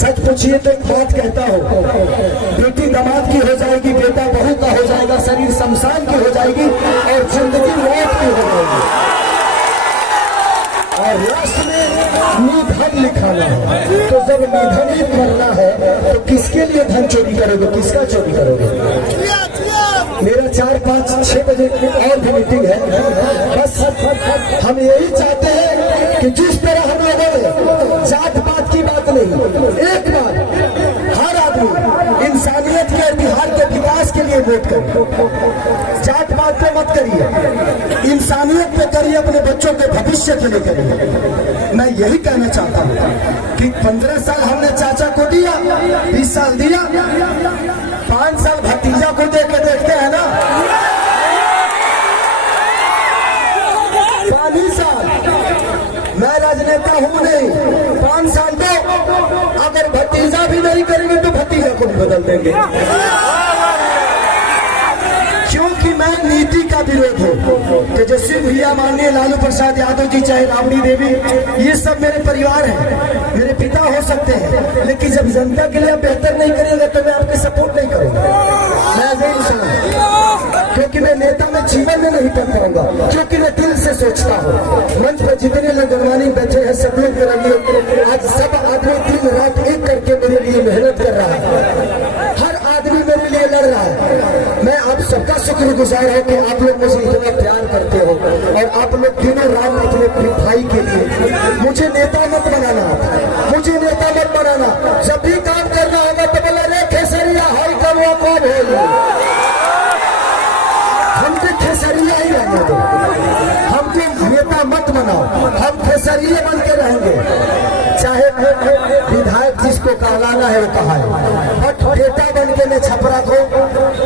सच पूछिए तो एक बात कहता हूँ, बेटी दामाद की हो जाएगी, बेटा बहू का हो जाएगा, शरीर शमशान की हो जाएगी और जिंदगी मौत की हो जाएगी। और लास्ट में निधन लिखाना है। तो जब निधन ही करना है तो किसके लिए धन चोरी करोगे, किसका चोरी करोगे? मेरा 4, 5, 6 बजे और भी मीटिंग है। बस हम यही चाहते हैं कि जिस तरह हम लोगों ने जात पात की बात नहीं, एक बार हर आदमी इंसानियत के और बिहार के विकास के लिए वोट करिए। जात पात पे मत करिए, इंसानियत पे करिए, अपने बच्चों के भविष्य के लिए करिए। मैं यही कहना चाहता हूँ कि 15 साल हमने चाचा को दिया, 20 साल दिया, 5 साल भतीजा को दे के देखते हैं ना। 5 साल मैं राजनेता हूं नहीं, 5 साल दो, अगर भतीजा भी नहीं करेंगे तो भतीजा को भी बदल देंगे। क्योंकि मैं नीति का विरोध हूँ। तेजस्वी भैया, माननीय लालू प्रसाद यादव जी, चाहे राबड़ी देवी, ये सब मेरे परिवार हैं, मेरे पिता हो सकते हैं, लेकिन जब जनता के लिए बेहतर नहीं करेंगे तो मैं आपकी सपोर्ट नहीं करूंगा। मैं नहीं इंसान, क्योंकि मैं नेता में जीवन में नहीं कर पाऊंगा, क्योंकि मैं दिल से सोचता हूँ। मंच पर जितने लोग गणमानी बैठे हैं, सब लोग मेरे लिए, आज सब आदमी दिन रात एक करके मेरे लिए मेहनत कर रहा है, हर आदमी मेरे लिए लड़ रहा है। मैं आप सबका शुक्रगुजार है कि आप लोग मुझे इतना प्यार करते हो और आप लोग दिनों रात अपने भाई के लिए। मुझे नेता मत बनाना, मुझे नेता मत बनाना। जब भी काम करना होगा तो बोला रे खेसरिया हाई करवा कौन है, हमको खेसरिया ही रहने दो, हमको नेता मत बनाओ, हम खेसरिया बन के रहेंगे। चाहे विधायक जिसको कहलाना है वो कहा है, बट बेटा बन के मैं छपरा को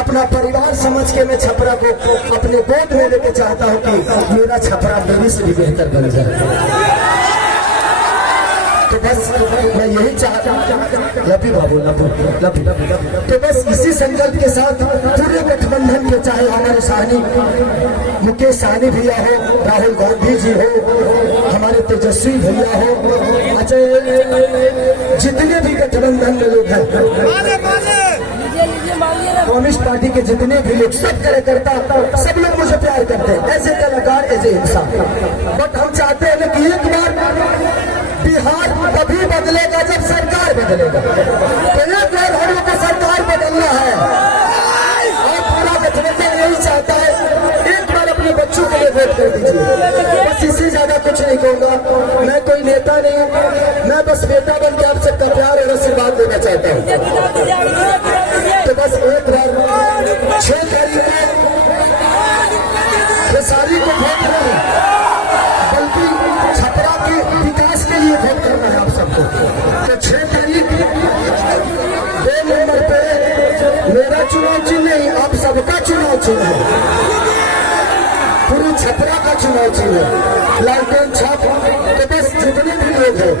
अपना परिवार समझ के मैं छपरा को अपने गोद में लेके चाहता हूँ कि मेरा छपरा मेरी से भी बेहतर बन जाए। तो बस मैं यही चाहता हूँ, लभी बाबू लभी, तो बस इसी संकल्प के साथ पूरे गठबंधन के, चाहे हमारे साहनी मुकेश साहनी भैया हो, राहुल गांधी जी हो, हमारे तेजस्वी भैया हो, अजय, जितने भी गठबंधन में लोग हैं, कम्युनिस्ट पार्टी के जितने भी लोग, सब कार्यकर्ता, सब लोग मुझे प्यार करते हैं, ऐसे कलाकार, ऐसे इंसान। बट हम चाहते हैं कि एक बार बिहार तभी बदलेगा जब सरकार बदलेगा। तो एक बार हम लोग को सरकार बदलना है और पूरा गठबंधन यही चाहता है, एक बार अपने बच्चों के लिए वोट कर दीजिए। बस इससे ज्यादा कुछ नहीं कहूंगा। मैं कोई नेता नहीं, मैं बस बेटा बन के आप सबका प्यार और आशीर्वाद देना चाहता हूँ। तो बस एक बार 6 तारीख को खेसारी को वोट नहीं, बल्कि छपरा के विकास के लिए वोट करना है आप सबको। तो 6 तारीख 2 नंबर पे मेरा चुनाव चिन्ह नहीं, आप सबका चुनाव चिन्ह है, पूरी छपरा का चुनाव चिन्ह है, लालटेन छाप। तो बस जितने भी लोग हैं,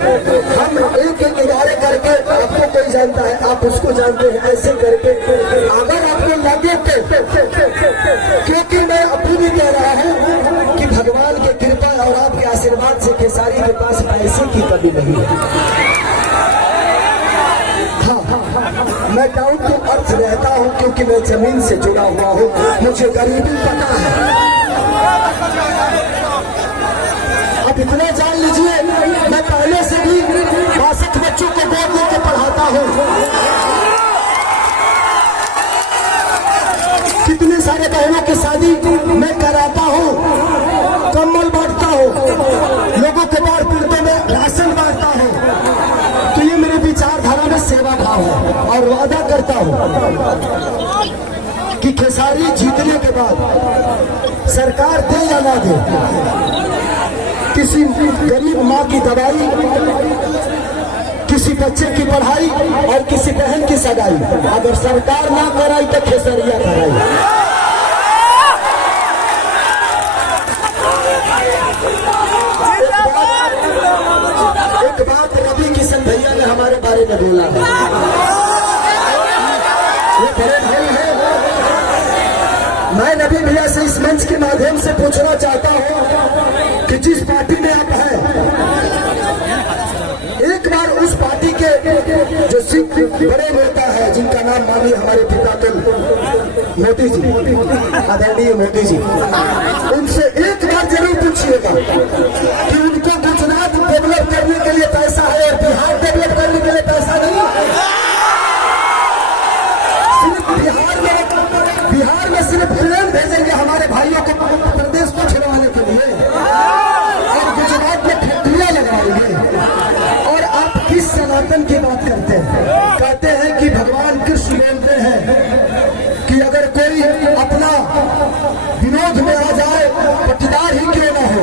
हम एक एक इदारे करके, आपको कोई जानता है, आप उसको जानते हैं, ऐसे करके अगर आपको लगे तो, क्योंकि मैं अभी भी कह रहा हूँ कि भगवान की कृपा और आपके आशीर्वाद से खेसारी के पास पैसे की कमी नहीं है। हाँ, मैं डाउन टू अर्थ रहता हूँ, क्योंकि मैं जमीन से जुड़ा हुआ हूँ, मुझे गरीबी पता है। अब इतना जान लीजिए, मैं पहले से भी 62 बच्चों को गोद लेके पढ़ाता हूँ, कितने सारे बहनों की शादी मैं कराता हूँ, कम्बल बांटता हूँ, लोगों के बाहर पीड़ितों में राशन बांटता हूँ। तो ये मेरी विचारधारा में सेवा भाव है और वादा करता हूँ कि खेसारी जीतने के बाद सरकार दे या ना दे, किसी गरीब माँ की दवाई, किसी बच्चे की पढ़ाई और किसी बहन की सगाई अगर सरकार ना कराई तो खेसरिया कराई। एक बात रवि किशन भैया ने हमारे बारे में बोला है, ये बड़े भाई है। मैं नबी भैया से इस मंच के माध्यम से पूछना चाहता हूं कि जिस पार्टी में आप हैं, एक बार उस पार्टी के के जो सिख बड़े नेता है जिनका नाम मानिए हमारे पितातुल मोदी जी, आदरणीय मोदी जी, उनसे एक बार जरूर पूछिएगा कि उनको गुजरात डेवलप करने के लिए पैसा है और बिहार डेवलप करने के लिए पैसा नहीं। सिर्फ बिहार में सिर्फ ट्रेन भेजेंगे हमारे भाइयों को प्रदेश को छुड़वाने के लिए और गुजरात में फैक्ट्रियां लगाएंगे। और आप किस सनातन की बात करते हैं? कहते हैं कि भगवान कृष्ण बोलते हैं कि अगर कोई अपना विरोध में आ जाए, पट्टीदार ही क्यों ना हो,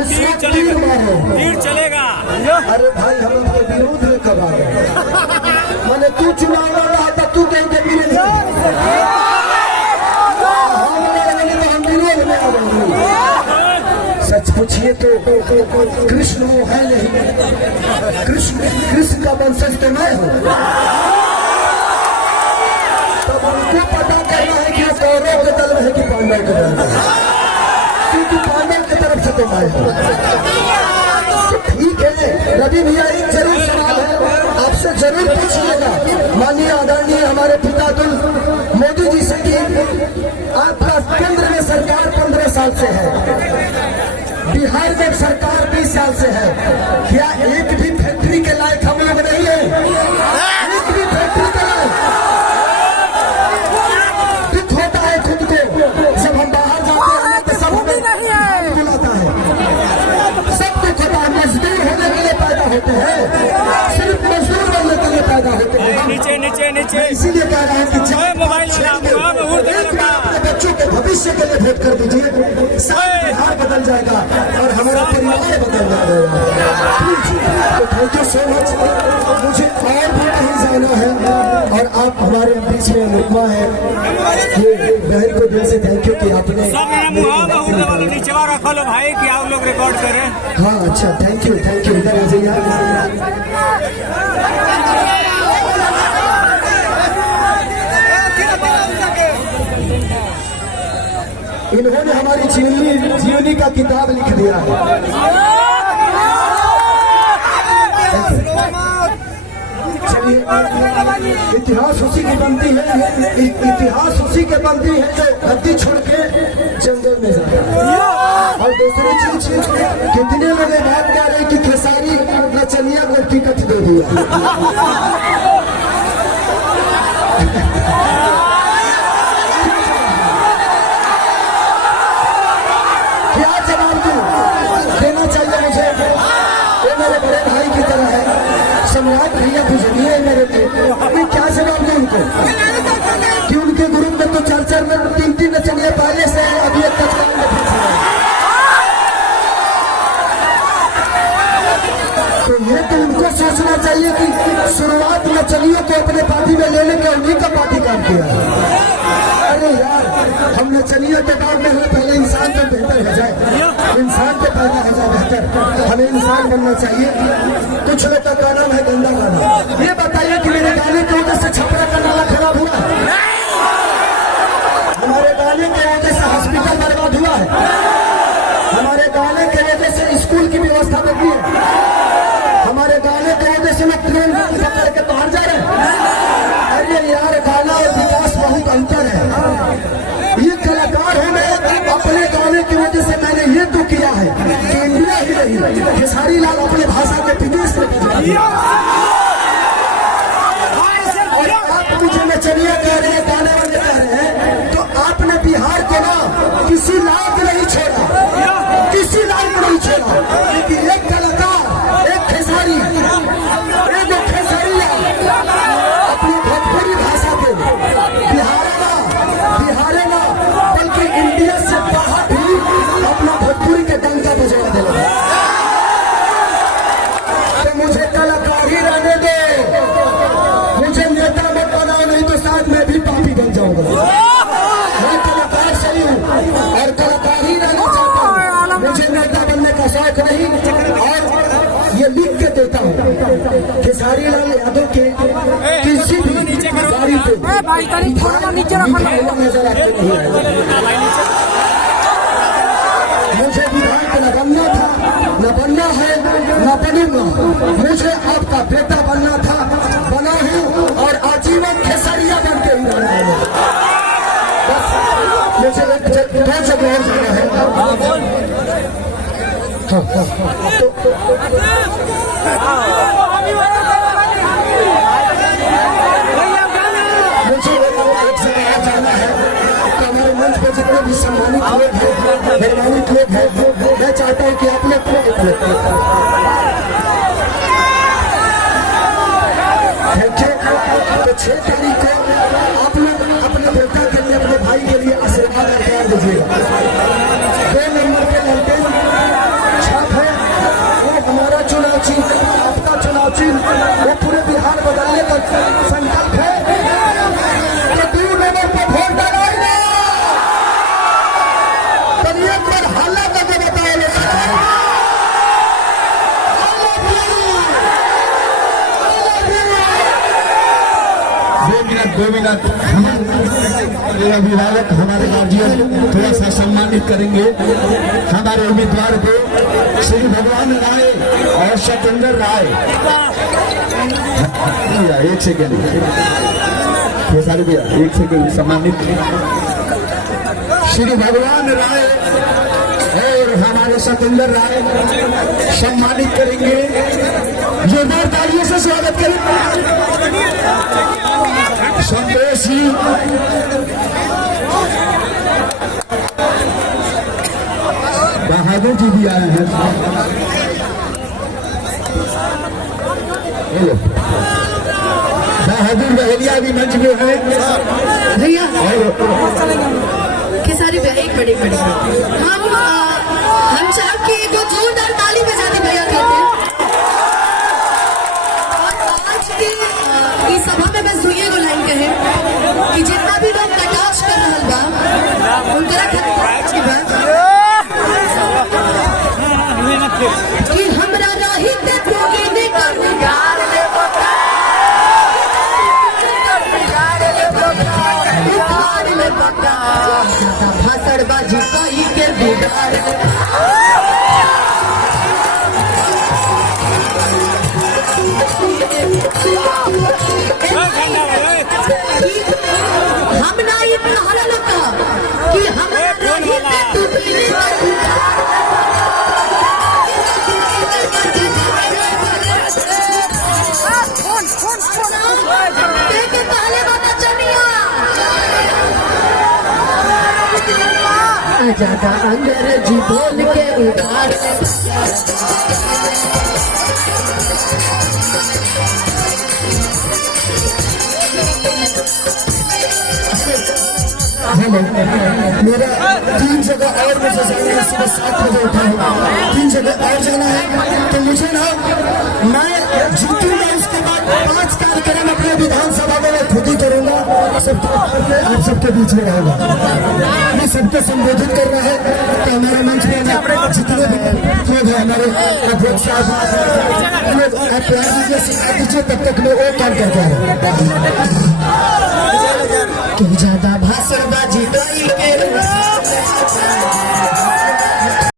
उसको तीर मारो, तीर चलेगा। अरे भाई हम अपने विरोध में कब आ गए? मैंने तू चुनाव लड़ा था, तू कहीं के पीछे नहीं, हम विरोध में आ गए। सच पूछिए तो कृष्ण वो है नहीं, कृष्ण का वंशज तो मैं हूँ। तब उनको पता करना है कि कौरव के दल में है कि पांडव के दल में, क्योंकि पांडव की तरफ से तो मैं हूँ। ठीक है रवि भैया, एक जरूर सवाल है आपसे जरूर पूछिएगा माननीय आदरणीय हमारे पितातुल मोदी जी से कि आपका केंद्र में सरकार 15 साल से है, बिहार में सरकार 20 साल से है, क्या एक भी फैक्ट्री के लायक हम लोग नहीं है? एक भी फैक्ट्री के लायक? दुख होता है खुद को जब हम बाहर जाते हैं तो सब हमें बुलाता है, सब दुख होता है। मजदूर होने के लिए पैदा होते हैं, सिर्फ मजदूर बनने के लिए पैदा होते हैं। नीचे नीचे नीचे इसीलिए कह रहा हूँ कि अपने बच्चों के भविष्य के लिए वोट कर दीजिए, सारा बिहार बदल जाएगा और हमारा परिवार बदल जाएगा। तो थैंक यू सो मच। मुझे और भी कहीं जाना है और आप हमारे बीच में अनुपमा है, ये बहन को दिल से थैंक यू कि आपने नीचे रखो लो भाई कि आप लोग रिकॉर्ड करें। हाँ अच्छा, थैंक यू इधर आ जाइए। इन्होंने हमारी जीवनी का किताब लिख दिया है। चलिए, इतिहास उसी की बनती है, इतिहास उसी के बनती है जो गद्दी छोड़ के जंगल में जाता है। और दूसरी चीज, कितने लोग बात कर रहे कि खेसारी नचनिया को टिकट दे दिया। क्या जवाब दूं? देना चाहिए मुझे, वो मेरे बड़े भाई की तरह है, सम्राट भैया गुजरिए मेरे लिए। मैं क्या जवाब दूं उनको कि उनके ग्रुप में तो 4 में 3 नचनिया पहले से है, अभी एक तक तो ये तो उनको सोचना चाहिए कि शुरुआत नचनियों को अपने पार्टी में लेने के उन्हीं का पार्टी काम किया। अरे यार, हम नचनियों के काम में हुए, पहले इंसान तो बेहतर हो जाए, इंसान के पैदा हो जाए बेहतर, हमें इंसान बनना चाहिए। कुछ लोग का गाना है गंदा गाना। ये बताइए कि मेरे गाने की वजह से छपरा का नाला खराब हुआ है? हमारे गाने की वजह से हॉस्पिटल बर्बाद हुआ है? हमारे गाने की वजह से स्कूल की व्यवस्था बदली है? हमारे गाने की वजह से मैं ट्रेन पकड़ के बाहर जा रहे हैं? अरे यार, गाना और विकास बहुत अंतर है। ये कलाकार है, मैं अपने गाने की वजह से मैंने ये तो किया है कि इंडिया ही नहीं, खेसारी लाल अपने भाषा के विदेश में और आप मुझे नचनिया कह रहे हैं, गाने वाले कह रहे हैं, तो आपने बिहार को ना किसी लायक नहीं छोड़ा, किसी लायक नहीं छोड़ा। लेकिन एक कलाकार, एक खेसारी, एक खेसारिया अपनी भोजपुरी भाषा को बिहारे ना बल्कि इंडिया से बाहर भी अपना भोजपुरी के डंका बजवा देना। तो मुझे कलाकार ही रहने दे, मुझे नेता मत बनाओ, नहीं तो साथ में भी पापी बन जाऊंगा। मैं कलाकार सही हूँ और कलाकार ही रहना चाहता हूँ, मुझे नेता बनने का शौक नहीं। और ये लिख के देता हूँ खेसारी लाल यादव के किसी भी गाड़ी पे नजर आते नहीं है। मुझे विधान बनना था, न बनना है, न बनूंगा। मुझे आपका बेटा बनना था, बना हूँ और आजीवन खेसरिया बन के ही रहना है। बस मुझे एक दो जगह और जाना है। मुझे एक जगह और जाना है। तो हमारे मंच पर जितने भी सम्मानित लोग हैं, मेहमानित लोग हैं, मैं चाहता हूँ कि आप लोग तो 6 तारीख को आप लोग अपने बेटा के लिए, अपने भाई के लिए आशीर्वाद का प्यार दीजिएगा। 2 नंबर पे ललटेन छाप है, वो हमारा चुनाव चिन्ह, आपका चुनाव चिन्ह, वो पूरे बिहार बदलने का संकल्प है। तो 2 नंबर पे वोट डालिएगा। तब एक बार हल्ला करके बताओ लोग। 2 मिनट मेरा अभिभावक, हमारे गार्जियन थोड़ा सा सम्मानित करेंगे हमारे उम्मीदवार को, श्री भगवान राय और सतेंद्र राय। एक सेकेंड, खेसारी भैया, एक सेकेंड सम्मानित श्री भगवान राय और हमारे सतेंद्र राय सम्मानित करेंगे। जोरदार तालियों से स्वागत करें। संतोष जी, बहादुर जी भी आए हैं। बहादुर बहेलिया भी मंच में है। भैया खेसारी भैया एक मिनट हम चाह के को जोरदार ताली बजा दी भैया कहते हैं। और आज की इस सभा में बस दुइये को लाइन कहे कि जितना भी लोग कटाक्ष कर रहल बा उनकरा कि हमरा रही ते कोई कर बिगाड़ ले भाषणबाजी कही के बिगाड़ हम ना इतना हल लगा कि हम ज्यादा अंग्रेजी बोल के उधार मेरा 3 जगह और मुझे जाना है। सुबह 7 बजे उठा हूँ, 3 जगह और जाना है। तो मुझे ना, मैं जीतूंगा, उसके बाद 5 कार्यक्रम अपने विधानसभा में मैं खुद ही करूंगा। आप सबके बीच में रहूंगा, मैं सबको संबोधित करना है। तो हमारे मंच में जितने भी लोग हैं, हमारे अध्यक्ष साहब, आप प्यार दीजिए, सिखा दीजिए, तब तक मैं वो काम करता हूँ। ज्यादा